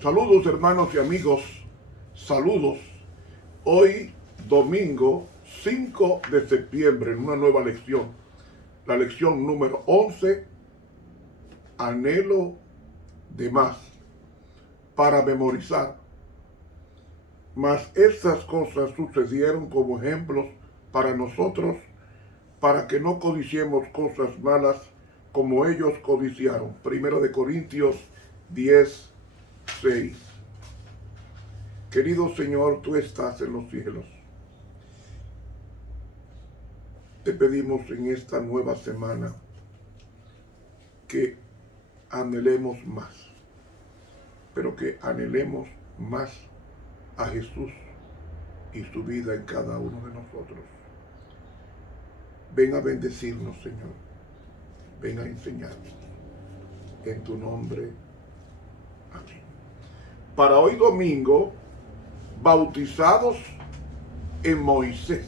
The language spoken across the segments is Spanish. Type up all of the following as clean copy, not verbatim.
Saludos hermanos y amigos, saludos. Hoy domingo 5 de septiembre en una nueva lección, la lección número 11, anhelo de más, para memorizar. Mas estas cosas sucedieron como ejemplos para nosotros, para que no codiciemos cosas malas como ellos codiciaron. Primero de Corintios 10, 6. Querido Señor, tú estás en los cielos. Te pedimos en esta nueva semana que anhelemos más, pero que anhelemos más a Jesús y su vida en cada uno de nosotros. Ven a bendecirnos, Señor. Ven a enseñarnos. En tu nombre. Amén. Para hoy domingo, bautizados en Moisés.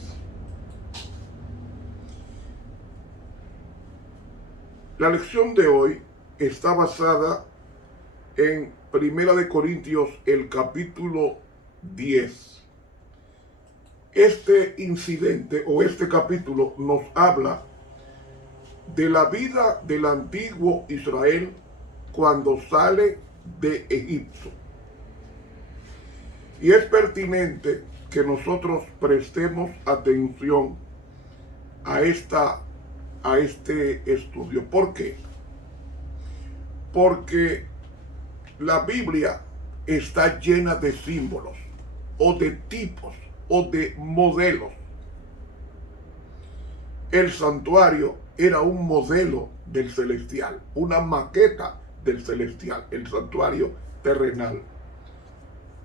La lección de hoy está basada en Primera de Corintios, el capítulo 10. Este incidente o este capítulo nos habla de la vida del antiguo Israel cuando sale de Egipto. Y es pertinente que nosotros prestemos atención a este estudio. ¿Por qué? Porque la Biblia está llena de símbolos o de tipos o de modelos. El santuario era un modelo del celestial, una maqueta del celestial, el santuario terrenal.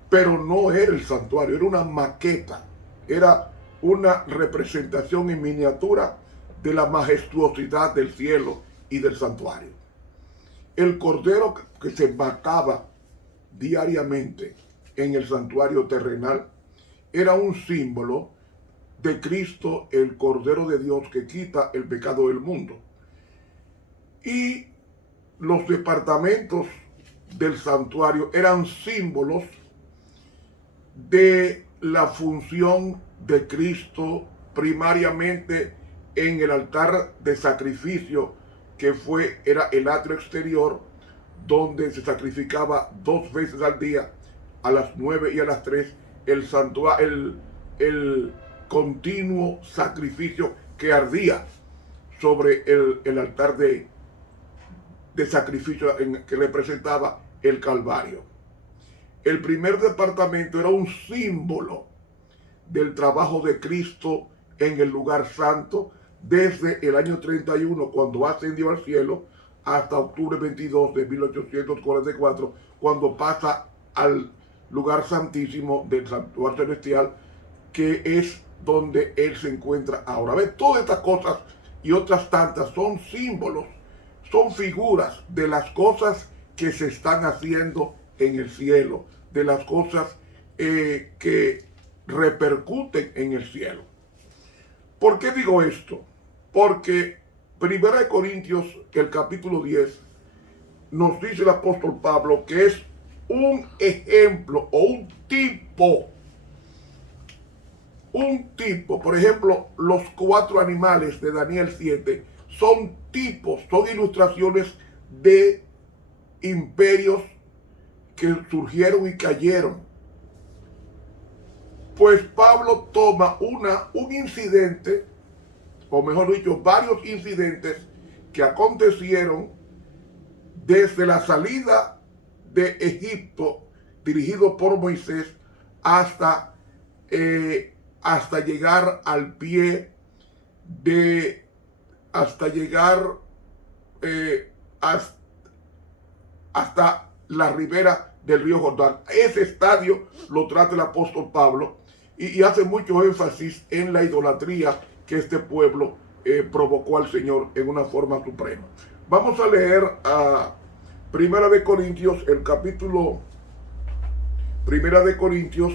Pero no era el santuario, era una maqueta, era una representación en miniatura de la majestuosidad del cielo y del santuario. El cordero que se mataba diariamente en el santuario terrenal era un símbolo de Cristo, el Cordero de Dios que quita el pecado del mundo. Y los departamentos del santuario eran símbolos de la función de Cristo primariamente en el altar de sacrificio que era el atrio exterior, donde se sacrificaba 2 veces al día, a las 9 y a las 3, el continuo sacrificio que ardía sobre el altar de sacrificio que representaba el Calvario. El primer departamento era un símbolo del trabajo de Cristo en el lugar santo desde el año 31, cuando ascendió al cielo, hasta octubre 22 de 1844, cuando pasa al lugar santísimo del santuario celestial, que es donde Él se encuentra ahora. ¿Ves? Todas estas cosas y otras tantas son símbolos, son figuras de las cosas que se están haciendo en el cielo, de las cosas que repercuten en el cielo. ¿Por qué digo esto? Porque 1 Corintios, el capítulo 10, nos dice el apóstol Pablo que es un ejemplo o un tipo. Por ejemplo, los 4 animales de Daniel 7 son tipos, son ilustraciones de imperios que surgieron y cayeron. Pues Pablo toma un incidente, o mejor dicho, varios incidentes que acontecieron desde la salida de Egipto, dirigido por Moisés, hasta llegar al pie de, hasta llegar hasta la ribera del río Jordán. Ese estadio lo trata el apóstol Pablo y hace mucho énfasis en la idolatría que este pueblo provocó al Señor en una forma suprema. Vamos a leer a Primera de Corintios, el capítulo Primera de Corintios,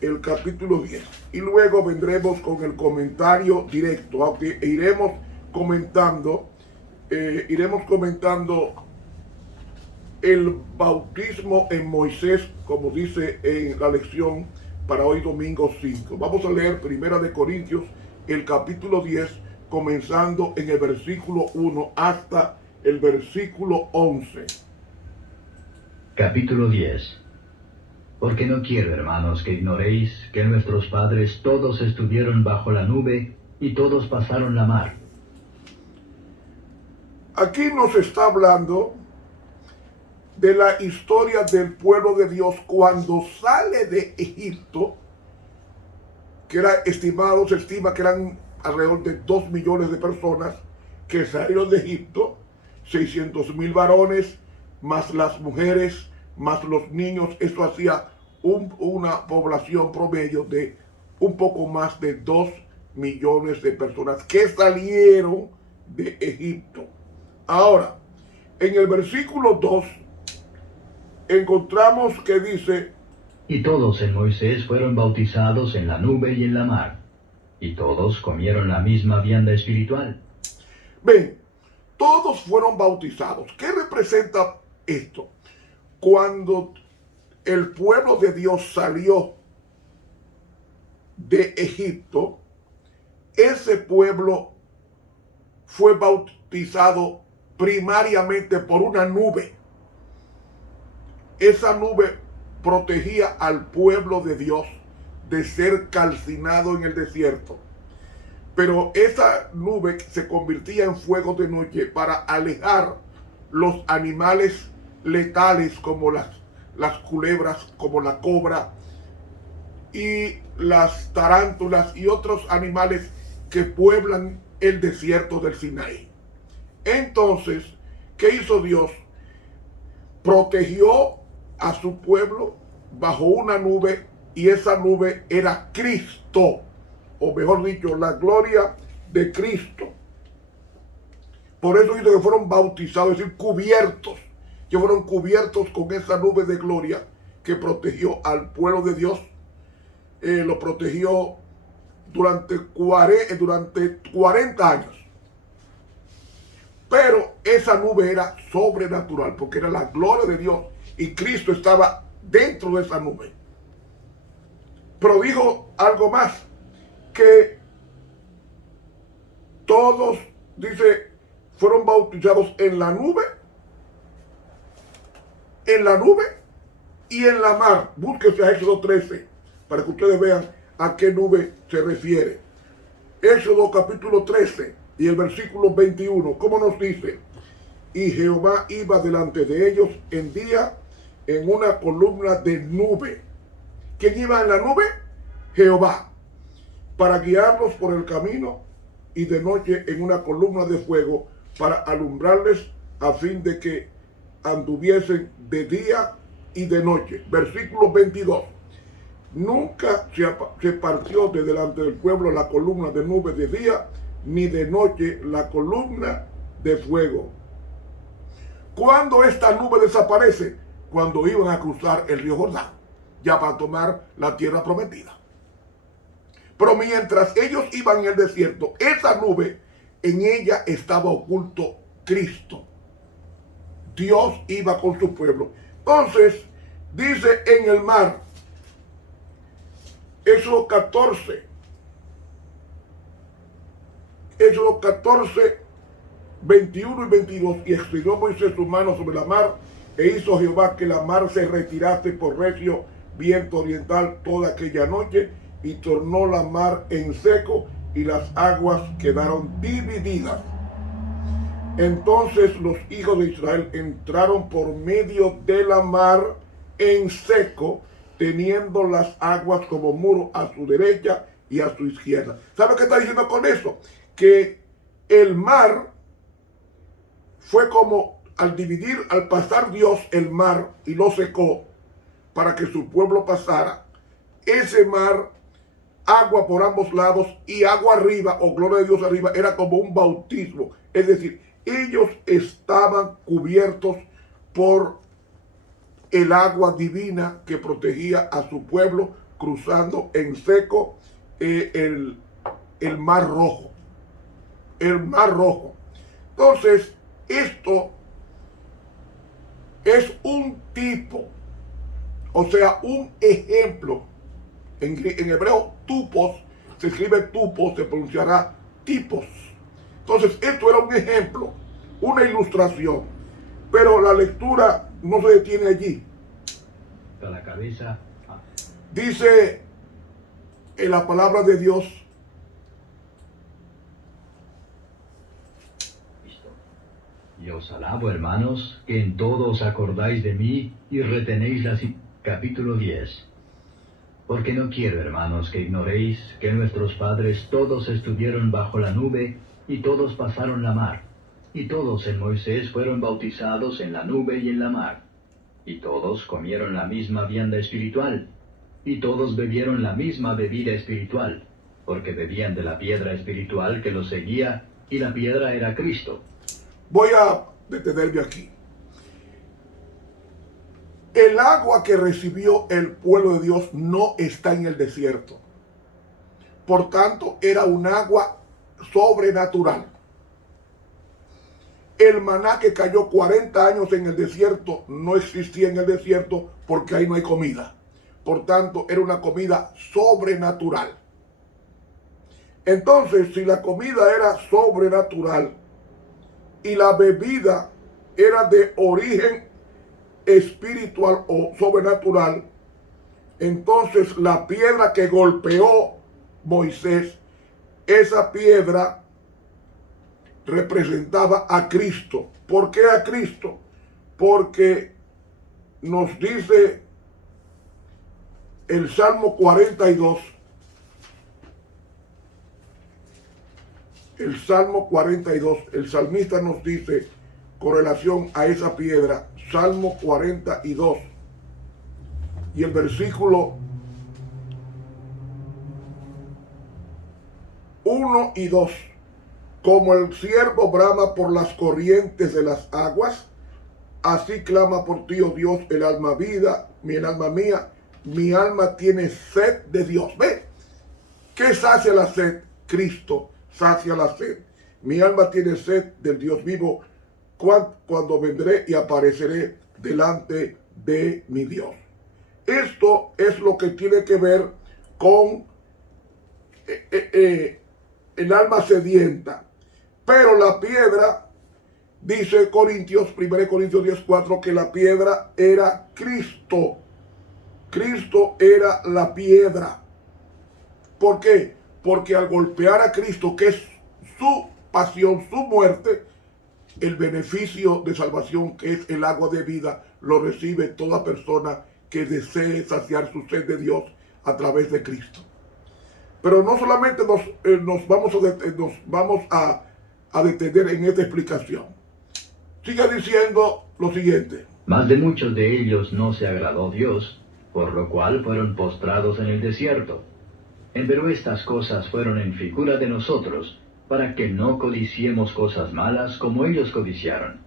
el capítulo 10. Y luego vendremos con el comentario directo, aunque iremos comentando el bautismo en Moisés, como dice en la lección para hoy domingo 5. Vamos a leer 1 Corintios, el capítulo 10, comenzando en el versículo 1 hasta el versículo 11. Capítulo 10. Porque no quiero, hermanos, que ignoréis que nuestros padres todos estuvieron bajo la nube y todos pasaron la mar. Aquí nos está hablando de la historia del pueblo de Dios cuando sale de Egipto, que se estima que eran alrededor de 2 millones de personas que salieron de Egipto, 600,000 varones, más las mujeres, más los niños. Eso hacía una población promedio de un poco más de 2 millones de personas que salieron de Egipto. Ahora, en el versículo 2, encontramos que dice: Y todos en Moisés fueron bautizados en la nube y en la mar, y todos comieron la misma vianda espiritual. Ven, todos fueron bautizados. ¿Qué representa esto? Cuando el pueblo de Dios salió de Egipto, ese pueblo fue bautizado primariamente por una nube. Esa nube protegía al pueblo de Dios de ser calcinado en el desierto. Pero esa nube se convertía en fuego de noche para alejar los animales letales como las culebras, como la cobra y las tarántulas y otros animales que pueblan el desierto del Sinaí. Entonces, ¿qué hizo Dios? Protegió a su pueblo bajo una nube, y esa nube era Cristo, o mejor dicho, la gloria de Cristo. Por eso dice que fueron bautizados, es decir, cubiertos, que fueron cubiertos con esa nube de gloria que protegió al pueblo de Dios. Lo protegió durante 40 años. Pero esa nube era sobrenatural, porque era la gloria de Dios y Cristo estaba dentro de esa nube. Pero dijo algo más, que todos, dice, fueron bautizados en la nube y en la mar. Búsquese a Éxodo 13 para que ustedes vean a qué nube se refiere. Éxodo capítulo 13 y el versículo 21, ¿cómo nos dice? Y Jehová iba delante de ellos en día en una columna de nube. ¿Quién iba en la nube? Jehová, para guiarlos por el camino, y de noche en una columna de fuego para alumbrarles, a fin de que anduviesen de día y de noche. Versículo 22. Nunca se partió de delante del pueblo la columna de nube de día, ni de noche la columna de fuego. ¿Cuándo esta nube desaparece? Cuando iban a cruzar el río Jordán, ya para tomar la tierra prometida. Pero mientras ellos iban en el desierto, esa nube, en ella estaba oculto Cristo. Dios iba con su pueblo. Entonces, dice en el mar, Éxodo 14, 21 y 22, y extendió Moisés su mano sobre la mar, e hizo Jehová que la mar se retirase por recio viento oriental toda aquella noche, y tornó la mar en seco, y las aguas quedaron divididas. Entonces los hijos de Israel entraron por medio de la mar en seco, teniendo las aguas como muro a su derecha y a su izquierda. ¿Sabe qué está diciendo con eso? Que el mar fue como al pasar Dios el mar y lo secó para que su pueblo pasara. Ese mar, agua por ambos lados y agua arriba, o gloria de Dios arriba, era como un bautismo. Es decir, ellos estaban cubiertos por el agua divina que protegía a su pueblo cruzando en seco el Mar Rojo. El Mar Rojo. Entonces, esto es un tipo, o sea, un ejemplo. En hebreo, tupos, se escribe tupos, se pronunciará tipos. Entonces, esto era un ejemplo, una ilustración. Pero la lectura no se detiene allí. La cabeza. Dice en la palabra de Dios, y os alabo, hermanos, que en todo os acordáis de mí y retenéis las... Capítulo 10. Porque no quiero, hermanos, que ignoréis que nuestros padres todos estuvieron bajo la nube y todos pasaron la mar, y todos en Moisés fueron bautizados en la nube y en la mar, y todos comieron la misma vianda espiritual, y todos bebieron la misma bebida espiritual, porque bebían de la piedra espiritual que los seguía, y la piedra era Cristo. Voy a detenerme aquí. El agua que recibió el pueblo de Dios no está en el desierto. Por tanto, era un agua sobrenatural. El maná que cayó 40 años en el desierto no existía en el desierto porque ahí no hay comida. Por tanto, era una comida sobrenatural. Entonces, si la comida era sobrenatural y la bebida era de origen espiritual o sobrenatural, entonces la piedra que golpeó Moisés, esa piedra representaba a Cristo. ¿Por qué a Cristo? Porque nos dice el Salmo 42, el Salmo 42, el salmista nos dice con relación a esa piedra, Salmo 42, y el versículo 1 y 2. Como el ciervo brama por las corrientes de las aguas, así clama por ti, oh Dios, el alma mía, mi alma tiene sed de Dios. ¿Ve? ¿Qué sacia la sed? Cristo sacia la sed. Mi alma tiene sed del Dios vivo, cuando vendré y apareceré delante de mi Dios. Esto es lo que tiene que ver con el alma sedienta. Pero la piedra, dice 1 Corintios 10:4, que la piedra era Cristo. Cristo era la piedra. ¿Por qué? Porque al golpear a Cristo, que es su pasión, su muerte, el beneficio de salvación, que es el agua de vida, lo recibe toda persona que desee saciar su sed de Dios a través de Cristo. Pero no solamente nos vamos a detener en esta explicación. Sigue diciendo lo siguiente. Mas de muchos de ellos no se agradó Dios, por lo cual fueron postrados en el desierto. Empero estas cosas fueron en figura de nosotros, para que no codiciemos cosas malas como ellos codiciaron.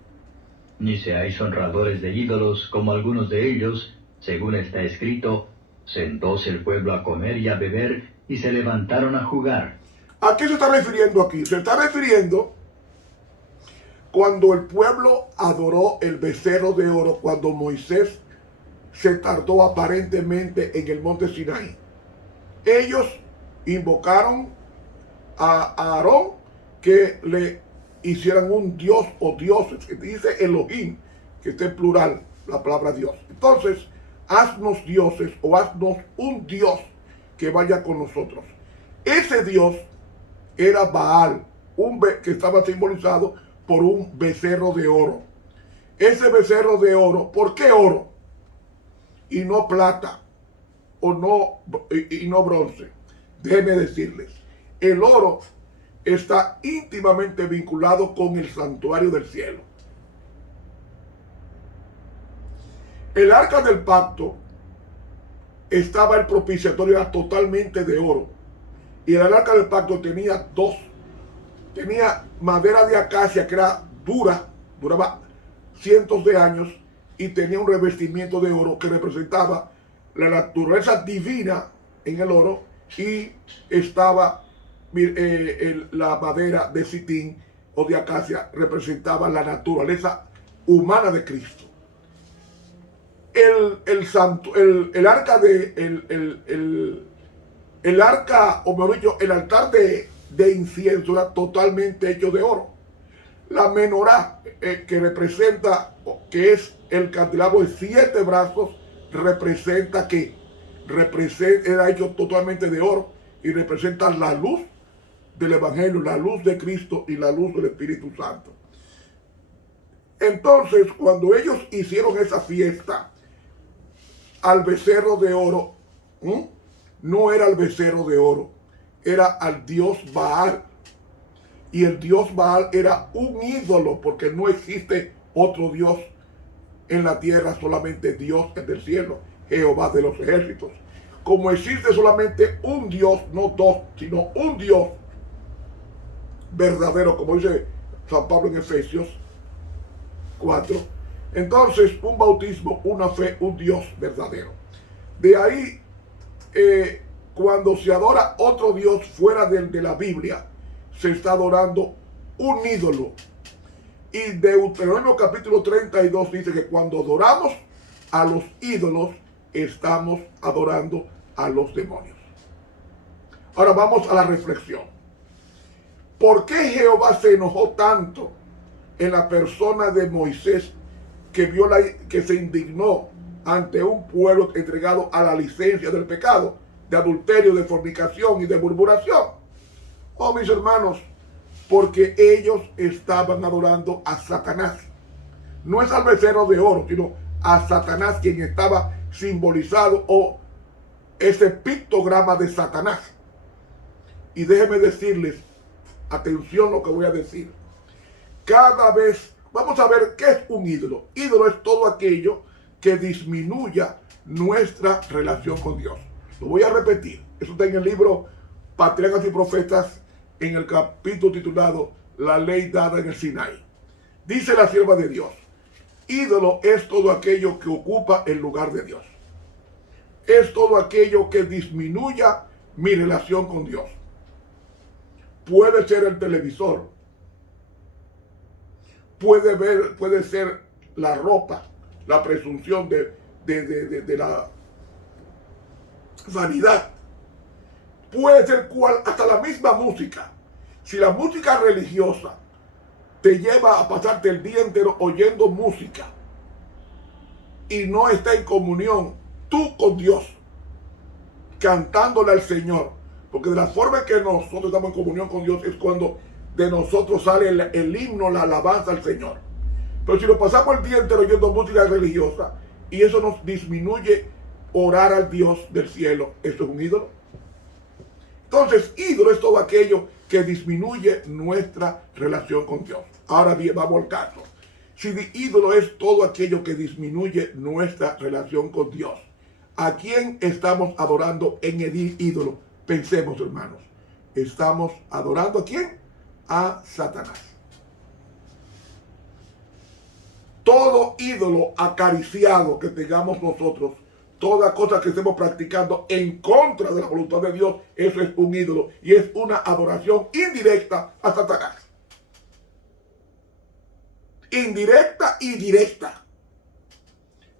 Ni seáis honradores de ídolos como algunos de ellos, según está escrito, sentóse el pueblo a comer y a beber, y se levantaron a jugar. ¿A qué se está refiriendo aquí? Se está refiriendo cuando el pueblo adoró el becerro de oro, cuando Moisés se tardó aparentemente en el monte Sinaí. Ellos invocaron a Aarón que le hicieran un dios o dioses, que dice Elohim, que está en plural la palabra Dios. Entonces, haznos dioses o haznos un Dios que vaya con nosotros. Ese Dios era Baal, que estaba simbolizado por un becerro de oro. Ese becerro de oro, ¿por qué oro? Y no plata, y no bronce. Déjenme decirles, el oro está íntimamente vinculado con el santuario del cielo. El arca del pacto estaba el propiciatorio, era totalmente de oro. Y el arca del pacto tenía madera de acacia que era duraba cientos de años, y tenía un revestimiento de oro que representaba la naturaleza divina en el oro, y estaba la madera de citín o de acacia, representaba la naturaleza humana de Cristo. El arca el arca, o mejor dicho, el altar de incienso era totalmente hecho de oro. La menorá, que representa, que es el candelabro de 7 brazos, representa que era hecho totalmente de oro y representa la luz del Evangelio, la luz de Cristo y la luz del Espíritu Santo. Entonces, cuando ellos hicieron esa fiesta al becerro de oro, no era el becerro de oro, era al dios Baal. Y el dios Baal era un ídolo, porque no existe otro dios en la tierra, solamente Dios es del cielo, Jehová de los ejércitos. Como existe solamente un Dios, no dos, sino un Dios verdadero, como dice San Pablo en Efesios 4. Entonces, un bautismo, una fe, un Dios verdadero. De ahí, cuando se adora otro Dios fuera de la Biblia, se está adorando un ídolo. Y Deuteronomio capítulo 32 dice que cuando adoramos a los ídolos, estamos adorando a los demonios. Ahora vamos a la reflexión. ¿Por qué Jehová se enojó tanto en la persona de Moisés, que se indignó ante un pueblo entregado a la licencia del pecado, de adulterio, de fornicación y de murmuración? Oh, mis hermanos, porque ellos estaban adorando a Satanás. No es al becerro de oro, sino a Satanás, quien estaba simbolizado, o ese pictograma de Satanás. Y déjenme decirles, atención lo que voy a decir. Cada vez, vamos a ver qué es un ídolo. Ídolo es todo aquello que disminuya nuestra relación con Dios. Lo voy a repetir. Eso está en el libro Patriarcas y Profetas, en el capítulo titulado La ley dada en el Sinaí. Dice la sierva de Dios: ídolo es todo aquello que ocupa el lugar de Dios. Es todo aquello que disminuya mi relación con Dios. Puede ser el televisor, puede ser la ropa, la presunción de la vanidad. Puede ser hasta la misma música. Si la música religiosa te lleva a pasarte el día entero oyendo música y no está en comunión tú con Dios, cantándole al Señor, porque de la forma que nosotros estamos en comunión con Dios es cuando de nosotros sale el himno, la alabanza al Señor. Pero si nos pasamos el día entero oyendo música religiosa y eso nos disminuye orar al Dios del cielo, ¿eso es un ídolo? Entonces, ídolo es todo aquello que disminuye nuestra relación con Dios. Ahora bien, vamos al caso. Si ídolo es todo aquello que disminuye nuestra relación con Dios, ¿a quién estamos adorando en el ídolo? Pensemos, hermanos. ¿Estamos adorando a quién? A Satanás. Todo ídolo acariciado que tengamos nosotros, toda cosa que estemos practicando en contra de la voluntad de Dios, eso es un ídolo y es una adoración indirecta a Satanás. Indirecta y directa.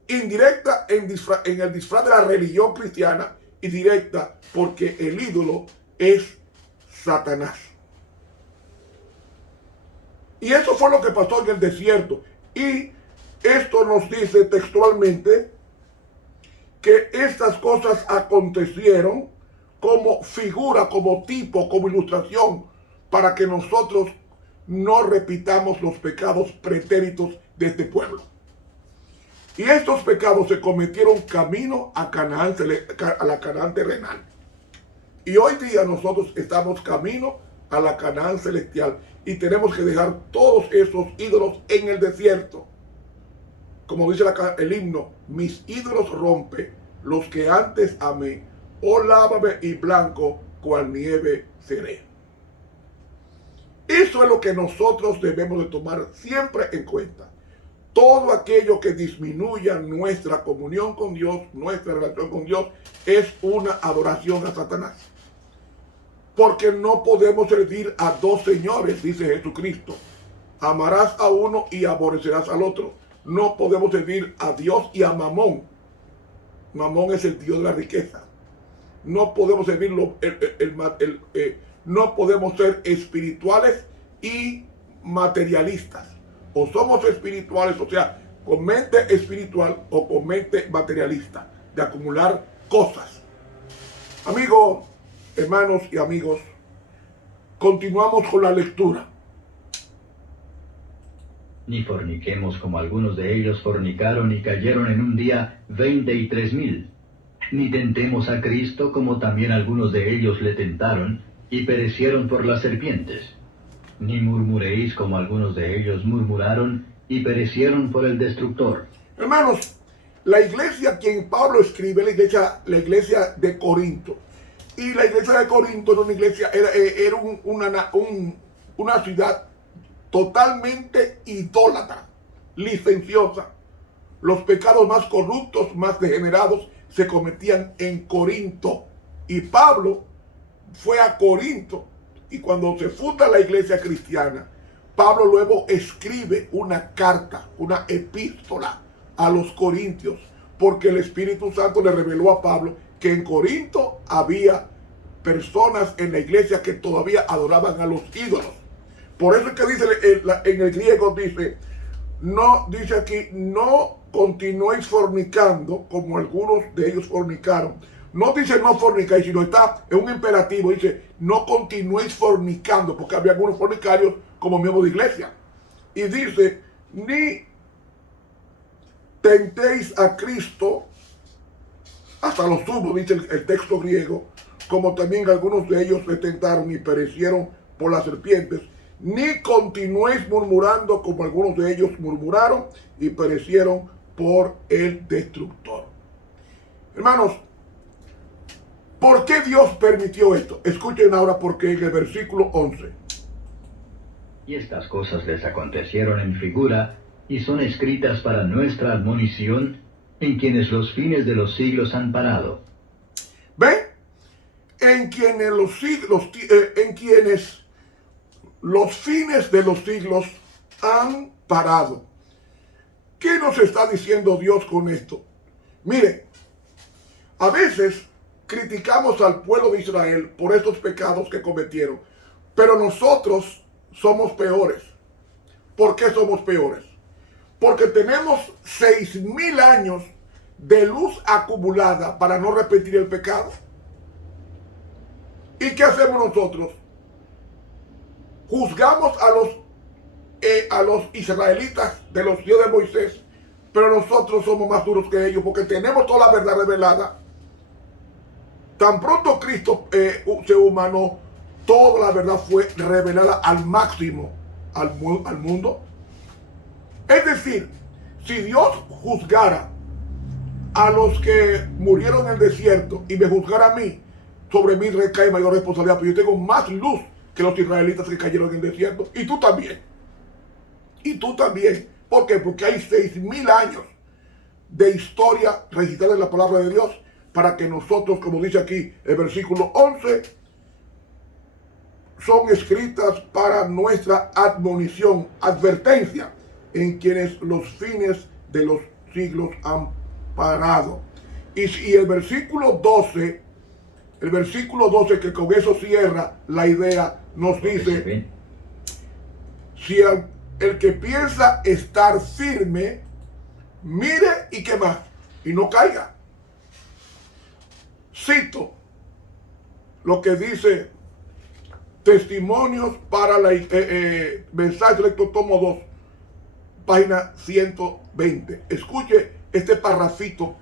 Indirecta en el disfraz de la religión cristiana y directa porque el ídolo es Satanás. Y eso fue lo que pasó en el desierto. Y esto nos dice textualmente que estas cosas acontecieron como figura, como tipo, como ilustración, para que nosotros no repitamos los pecados pretéritos de este pueblo. Y estos pecados se cometieron camino a Canaán, a la Canaán terrenal. Y hoy día nosotros estamos camino a la Canaán celestial y tenemos que dejar todos esos ídolos en el desierto. Como dice el himno: mis ídolos rompe, los que antes amé, oh lávame y blanco cual nieve seré. Eso es lo que nosotros debemos de tomar siempre en cuenta. todo aquello que disminuya nuestra comunión con Dios, nuestra relación con Dios, es una adoración a Satanás. Porque no podemos servir a dos señores, dice Jesucristo. Amarás a uno y aborrecerás al otro. No podemos servir a Dios y a Mamón. Mamón es el Dios de la riqueza. No podemos servirlo, no podemos ser espirituales y materialistas. O somos espirituales, o sea, con mente espiritual o con mente materialista, de acumular cosas. Amigos, hermanos y amigos, continuamos con la lectura. Ni forniquemos como algunos de ellos fornicaron y cayeron en un día 23,000. Ni tentemos a Cristo como también algunos de ellos le tentaron y perecieron por las serpientes. Ni murmuréis como algunos de ellos murmuraron y perecieron por el destructor. Hermanos, la iglesia a quien Pablo escribe, la iglesia de Corinto. Y la iglesia de Corinto era una iglesia, era una ciudad totalmente idólatra, licenciosa. Los pecados más corruptos, más degenerados, se cometían en Corinto. Y Pablo fue a Corinto. Y cuando se funda la iglesia cristiana, Pablo luego escribe una carta, una epístola a los corintios, porque el Espíritu Santo le reveló a Pablo que en Corinto había personas en la iglesia que todavía adoraban a los ídolos. Por eso es que dice en el griego, dice aquí, no continuéis fornicando como algunos de ellos fornicaron. No dice no fornicáis, sino está en un imperativo, dice no continuéis fornicando, porque había algunos fornicarios como miembros de iglesia. Y dice, ni tentéis a Cristo hasta lo sumo, dice el texto griego, como también algunos de ellos le tentaron y perecieron por las serpientes. Ni continuéis murmurando como algunos de ellos murmuraron y perecieron por el destructor. Hermanos, ¿por qué Dios permitió esto? Escuchen ahora porque en el versículo 11. Y estas cosas les acontecieron en figura y son escritas para nuestra admonición, en quienes los fines de los siglos han parado. ¿Ven? En quienes los fines de los siglos han parado. ¿Qué nos está diciendo Dios con esto? Mire, a veces criticamos al pueblo de Israel por estos pecados que cometieron, pero nosotros somos peores. ¿Por qué somos peores? Porque tenemos 6,000 años de luz acumulada para no repetir el pecado. ¿Y qué hacemos nosotros? Juzgamos a los israelitas de los días de Moisés, pero nosotros somos más duros que ellos porque tenemos toda la verdad revelada. Tan pronto Cristo se humanó, toda la verdad fue revelada al máximo al mundo. Es decir, si Dios juzgara a los que murieron en el desierto y me juzgara a mí, sobre mí recae mayor responsabilidad, pero yo tengo más luz que los israelitas que cayeron en el desierto. Y tú también. Y tú también. ¿Por qué? Porque hay 6,000 años de historia registrada en la palabra de Dios para que nosotros, como dice aquí el versículo 11, son escritas para nuestra admonición, advertencia, en quienes los fines de los siglos han parado. Y el versículo 12, que con eso cierra la idea, nos dice, si el que piensa estar firme, mire y qué más, y no caiga. Cito lo que dice Testimonios para la Mensaje Selecto, tomo 2, página 120. Escuche este parrafito.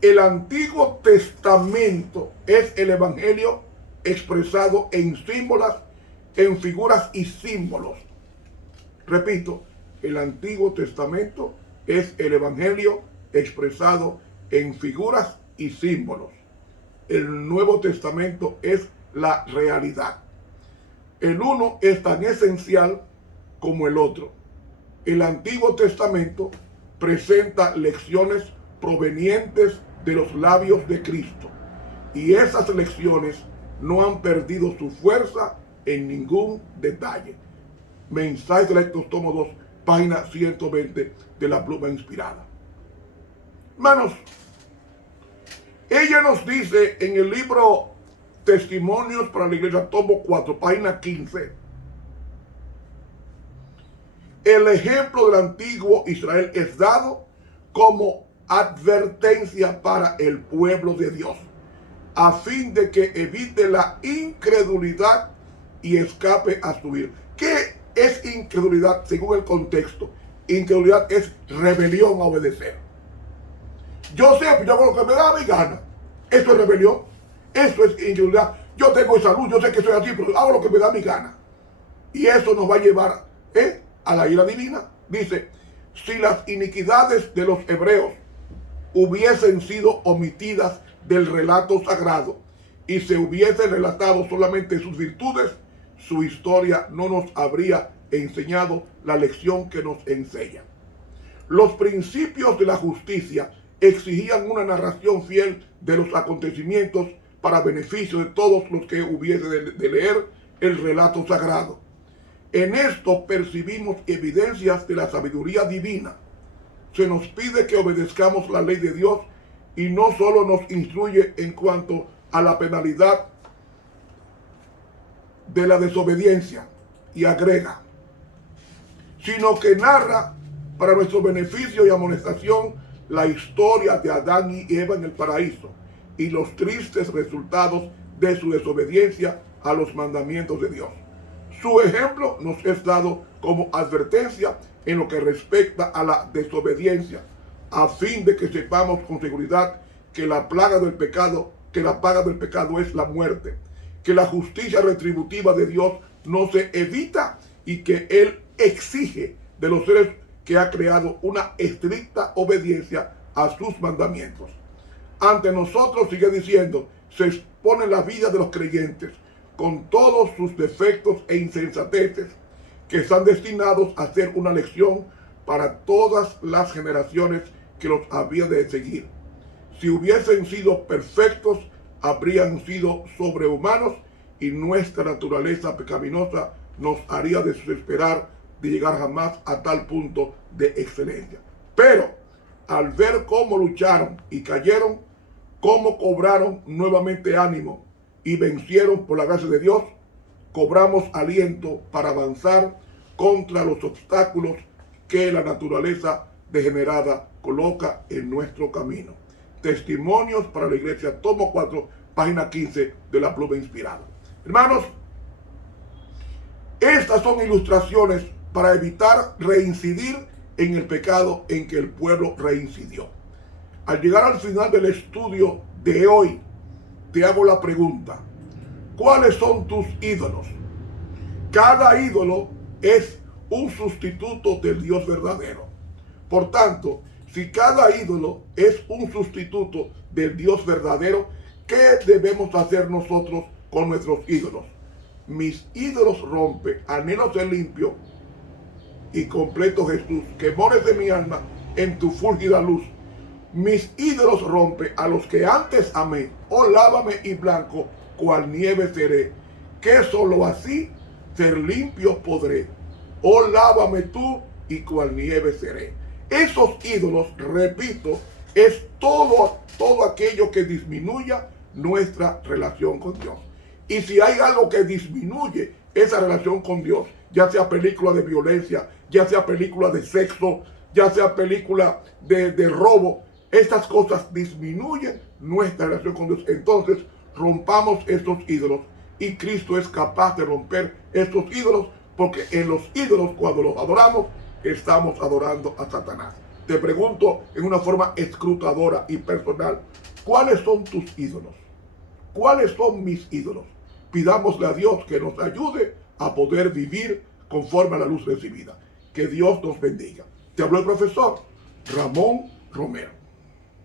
El Antiguo Testamento es el Evangelio expresado en símbolos, en figuras y símbolos. Repito, el Antiguo Testamento es el Evangelio expresado en figuras y símbolos. El Nuevo Testamento es la realidad. El uno es tan esencial como el otro. el Antiguo Testamento presenta lecciones provenientes de los labios de Cristo, y esas lecciones no han perdido su fuerza en ningún detalle. Mensajes Selectos, tomo 2, página 120 de la Pluma Inspirada. Hermanos, ella nos dice en el libro Testimonios para la Iglesia, tomo 4, página 15, el ejemplo del antiguo Israel es dado como advertencia para el pueblo de Dios, a fin de que evite la incredulidad y escape a su vida. ¿Qué es incredulidad según el contexto? Incredulidad es rebelión a obedecer. Yo sé, yo hago lo que me da mi gana. Eso es rebelión. Eso es incredulidad. Yo tengo salud, yo sé que soy así, pero hago lo que me da mi gana. Y eso nos va a llevar a la ira divina. Dice, si las iniquidades de los hebreos hubiesen sido omitidas del relato sagrado y se hubiesen relatado solamente sus virtudes, su historia no nos habría enseñado la lección que nos enseña. Los principios de la justicia exigían una narración fiel de los acontecimientos para beneficio de todos los que hubiesen de leer el relato sagrado. En esto percibimos evidencias de la sabiduría divina. Se nos pide que obedezcamos la ley de Dios y no solo nos instruye en cuanto a la penalidad de la desobediencia, y agrega, sino que narra para nuestro beneficio y amonestación la historia de Adán y Eva en el paraíso y los tristes resultados de su desobediencia a los mandamientos de Dios. Su ejemplo nos es dado como advertencia en lo que respecta a la desobediencia, a fin de que sepamos con seguridad que la paga del pecado es la muerte, que la justicia retributiva de Dios no se evita y que Él exige de los seres que ha creado una estricta obediencia a sus mandamientos. Ante nosotros, sigue diciendo, se expone la vida de los creyentes con todos sus defectos e insensateces, que están destinados a ser una lección para todas las generaciones que los habían de seguir. Si hubiesen sido perfectos, habrían sido sobrehumanos y nuestra naturaleza pecaminosa nos haría desesperar de llegar jamás a tal punto de excelencia. Pero al ver cómo lucharon y cayeron, cómo cobraron nuevamente ánimo y vencieron por la gracia de Dios, cobramos aliento para avanzar contra los obstáculos que la naturaleza degenerada coloca en nuestro camino. Testimonios para la Iglesia, tomo 4, página 15 de la Pluma Inspirada. Hermanos, estas son ilustraciones para evitar reincidir en el pecado en que el pueblo reincidió. Al llegar al final del estudio de hoy, te hago la pregunta: ¿cuáles son tus ídolos? Cada ídolo es un sustituto del Dios verdadero. Por tanto, si cada ídolo es un sustituto del Dios verdadero, ¿qué debemos hacer nosotros con nuestros ídolos? Mis ídolos rompe, anhelo ser limpio y completo, Jesús, que mores de mi alma en tu fúlgida luz. Mis ídolos rompe a los que antes amé, oh lávame y blanco, cual nieve seré, que solo así ser limpio podré, oh lávame tú y cual nieve seré. Esos ídolos, repito, es todo aquello que disminuya nuestra relación con Dios. Y si hay algo que disminuye esa relación con Dios, ya sea película de violencia, ya sea película de sexo, ya sea película de robo, estas cosas disminuyen nuestra relación con Dios. Entonces, rompamos estos ídolos, y Cristo es capaz de romper estos ídolos, porque en los ídolos, cuando los adoramos, estamos adorando a Satanás. Te pregunto en una forma escrutadora y personal, ¿cuáles son tus ídolos? ¿Cuáles son mis ídolos? Pidámosle a Dios que nos ayude a poder vivir conforme a la luz recibida. Que Dios nos bendiga. Te habló el profesor Ramón Romero.